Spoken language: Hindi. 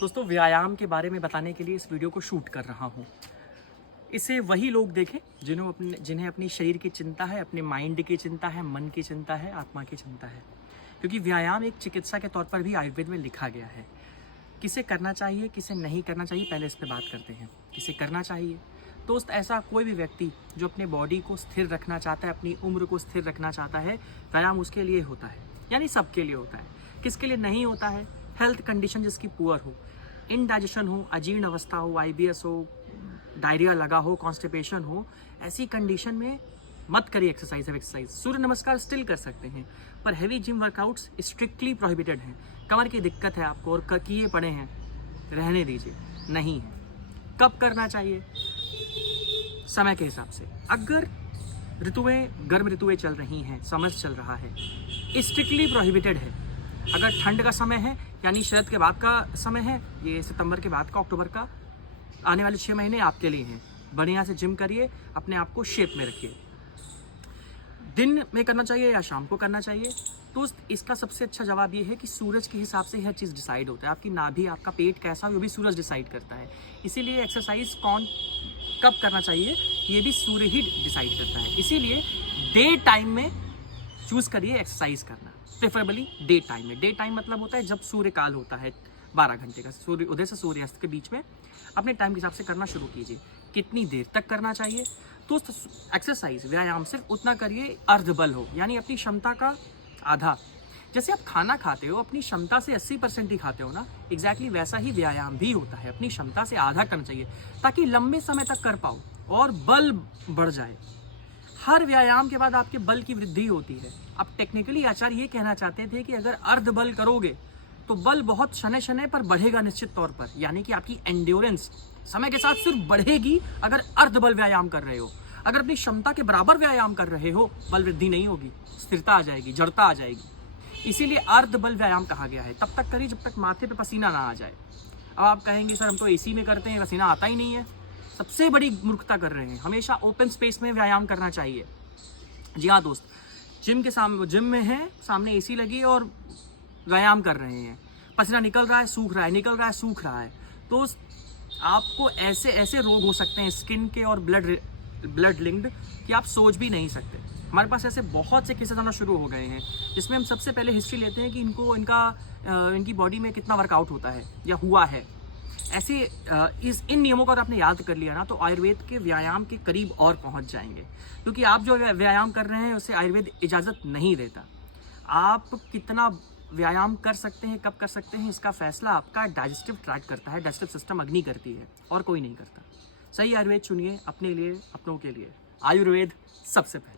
दोस्तों व्यायाम के बारे में बताने के लिए इस वीडियो को शूट कर रहा हूँ। इसे वही लोग देखें जिन्हें अपनी शरीर की चिंता है, अपने माइंड की चिंता है, मन की चिंता है, आत्मा की चिंता है। क्योंकि व्यायाम एक चिकित्सा के तौर पर भी आयुर्वेद में लिखा गया है। किसे करना चाहिए, किसे नहीं करना चाहिए, पहले इस पर बात करते हैं। किसे करना चाहिए? दोस्त, ऐसा कोई भी व्यक्ति जो अपने बॉडी को स्थिर रखना चाहता है, अपनी उम्र को स्थिर रखना चाहता है, व्यायाम उसके लिए होता है, यानी सबके लिए होता है। किसके लिए नहीं होता है? हेल्थ कंडीशन जिसकी पुअर हो, इनडाइजेशन हो, अजीर्ण अवस्था हो, IBS हो, डायरिया लगा हो, कॉन्स्टिपेशन हो, ऐसी कंडीशन में मत करिए एक्सरसाइज। सूर्य नमस्कार स्टिल कर सकते हैं, पर heavy gym workouts strictly prohibited हैं। कमर की दिक्कत है आपको और किए पड़े हैं, रहने दीजिए, नहीं है। कब करना चाहिए? समय के हिसाब से। अगर गर्म ऋतुएं चल रही हैं, समर चल रहा है, स्ट्रिक्टली प्रोहिबिटेड है। अगर ठंड का समय है, यानी शरद के बाद का समय है, ये सितंबर के बाद का, अक्टूबर का, आने वाले 6 महीने आपके लिए हैं। बढ़िया से जिम करिए, अपने आप को शेप में रखिए। दिन में करना चाहिए या शाम को करना चाहिए? दोस्त, इसका सबसे अच्छा जवाब ये है कि सूरज के हिसाब से हर चीज़ डिसाइड होता है। आपकी नाभि, आपका पेट कैसा, वो भी सूरज डिसाइड करता है। इसीलिए एक्सरसाइज कब करना चाहिए, ये भी सूर्य ही डिसाइड करता है। इसीलिए डे टाइम में चूज़ करिए एक्सरसाइज करना, प्रेफरेबली डे टाइम में। डे टाइम मतलब होता है जब सूर्य काल होता है 12 घंटे का, सूर्य उदय से सूर्यास्त के बीच में अपने टाइम के हिसाब से करना शुरू कीजिए। कितनी देर तक करना चाहिए? दोस्त, एक्सरसाइज, व्यायाम सिर्फ उतना करिए अर्ध बल हो, यानी अपनी क्षमता का आधा। जैसे आप खाना खाते हो, अपनी क्षमता से 80% ही खाते हो ना, एग्जैक्टली वैसा ही व्यायाम भी होता है, अपनी क्षमता से आधा करना चाहिए ताकि लंबे समय तक कर पाओ और बल बढ़ जाए। हर व्यायाम के बाद आपके बल की वृद्धि होती है। अब टेक्निकली आचार्य ये कहना चाहते थे कि अगर अर्ध बल करोगे तो बल बहुत शनै पर बढ़ेगा निश्चित तौर पर, यानी कि आपकी एंड्योरेंस समय के साथ सिर्फ बढ़ेगी अगर अर्ध बल व्यायाम कर रहे हो। अगर अपनी क्षमता के बराबर व्यायाम कर रहे हो, बल वृद्धि नहीं होगी, स्थिरता आ जाएगी, जड़ता आ जाएगी। इसीलिए अर्ध बल व्यायाम कहा गया है। तब तक करिए जब तक माथे पे पसीना ना आ जाए। अब आप कहेंगे सर हम तो AC में करते हैं, पसीना आता ही नहीं है। सबसे बड़ी मूर्खता कर रहे हैं। हमेशा ओपन स्पेस में व्यायाम करना चाहिए। जी हाँ दोस्त, जिम में है, सामने AC लगी है और व्यायाम कर रहे हैं, पसीना निकल रहा है, सूख रहा है, निकल रहा है, सूख रहा है। तो आपको ऐसे रोग हो सकते हैं स्किन के और ब्लड लिंक्ड कि आप सोच भी नहीं सकते। हमारे पास ऐसे बहुत से केसेस आना शुरू हो गए हैं, जिसमें हम सबसे पहले हिस्ट्री लेते हैं कि इनकी बॉडी में कितना वर्कआउट होता है या हुआ है। ऐसे इन नियमों को अगर आपने याद कर लिया ना, तो आयुर्वेद के व्यायाम के करीब और पहुंच जाएंगे। क्योंकि आप जो व्यायाम कर रहे हैं उसे आयुर्वेद इजाज़त नहीं देता। आप कितना व्यायाम कर सकते हैं, कब कर सकते हैं, इसका फैसला आपका डाइजेस्टिव ट्रैक्ट करता है, डाइजेस्टिव सिस्टम अग्नि करती है, और कोई नहीं करता। सही आयुर्वेद चुनिए अपने लिए, अपनों के लिए। आयुर्वेद सबसे पहले।